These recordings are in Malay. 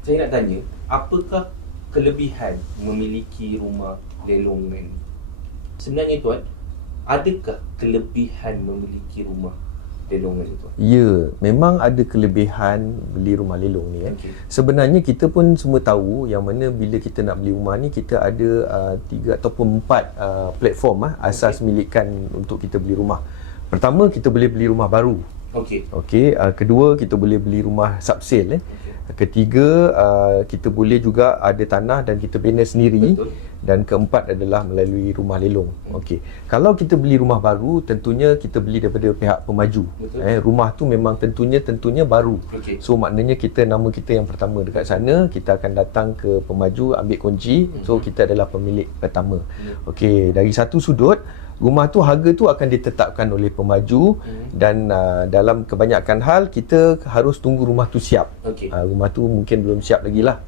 Saya nak tanya, apakah kelebihan memiliki rumah lelongan? Sebenarnya tuan, adakah kelebihan memiliki rumah lelongan itu? Ya, memang ada kelebihan beli rumah lelong ni. Okey. Sebenarnya kita pun semua tahu yang mana bila kita nak beli rumah ni, kita ada 3 ataupun 4 platform asas milikan untuk kita beli rumah. Pertama, kita boleh beli rumah baru. Okey. Kedua, kita boleh beli rumah subsale. Ketiga, kita boleh juga ada tanah dan kita bina sendiri. Betul. Dan keempat adalah melalui rumah lelong. Okey. Kalau kita beli rumah baru, tentunya kita beli daripada pihak pemaju. Rumah tu memang tentunya baru. Okey. So maknanya nama kita yang pertama dekat sana, kita akan datang ke pemaju, ambil kunci. So kita adalah pemilik pertama. Okey, dari satu sudut, rumah tu harga tu akan ditetapkan oleh pemaju dan dalam kebanyakan hal kita harus tunggu rumah tu siap. Okey. Rumah tu mungkin belum siap lagi lah.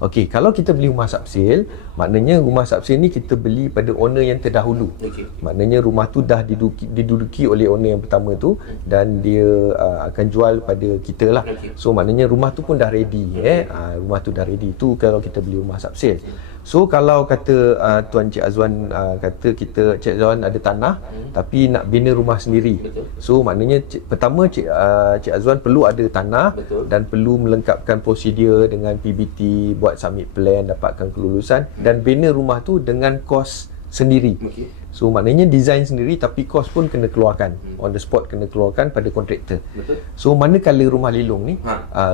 Okey, kalau kita beli rumah subsale, maknanya rumah subsale ni kita beli pada owner yang terdahulu. Okey. Maknanya rumah tu dah diduduki oleh owner yang pertama tu dan dia akan jual pada kita lah. Okey. So maknanya rumah tu pun dah ready. Rumah tu dah ready. Tu kalau kita beli rumah subsale. So kalau kata Tuan Cik Azwan kata Cik Azwan ada tanah tapi nak bina rumah sendiri. Betul. So maknanya pertama Cik Azwan perlu ada tanah. Betul. Dan perlu melengkapkan prosedur dengan PBT, buat submit plan, dapatkan kelulusan dan bina rumah tu dengan kos sendiri. Okey. So maknanya design sendiri tapi kos pun kena keluarkan. On the spot kena keluarkan pada kontraktor. Betul. So manakala rumah lelong ni,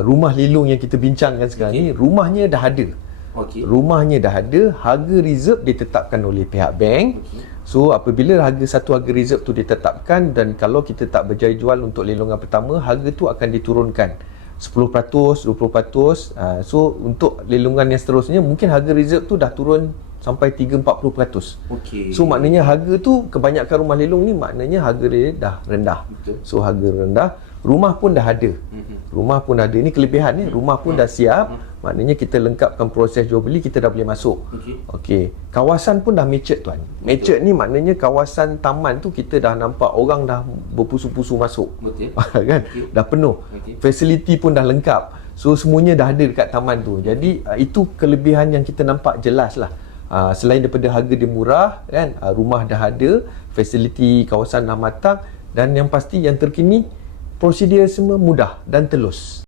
rumah lelong yang kita bincangkan sekarang ni, rumahnya dah ada. Okey. Rumahnya dah ada, harga reserve ditetapkan oleh pihak bank. So apabila harga reserve tu ditetapkan dan kalau kita tak berjaya jual untuk lelongan pertama, harga tu akan diturunkan 10%, 20%. So untuk lelongan yang seterusnya mungkin harga reserve tu dah turun sampai 3-40%. Okey. So maknanya harga tu, kebanyakan rumah lelong ni maknanya harga dia dah rendah. Betul. So harga rendah, rumah pun dah ada. Rumah pun ada. Ini kelebihan ni, rumah pun dah siap. Maknanya kita lengkapkan proses jual beli, kita dah boleh masuk. Okey. Kawasan pun dah matured tuan. Matured ni maknanya kawasan taman tu kita dah nampak orang dah berpusu-pusu masuk. Betul. Kan? Dah penuh. Fasiliti pun dah lengkap. So semuanya dah ada dekat taman tu. Jadi itu kelebihan yang kita nampak jelas lah. Selain daripada harga dia murah kan, rumah dah ada, fasiliti kawasan dah matang dan yang pasti yang terkini, prosedur semua mudah dan telus.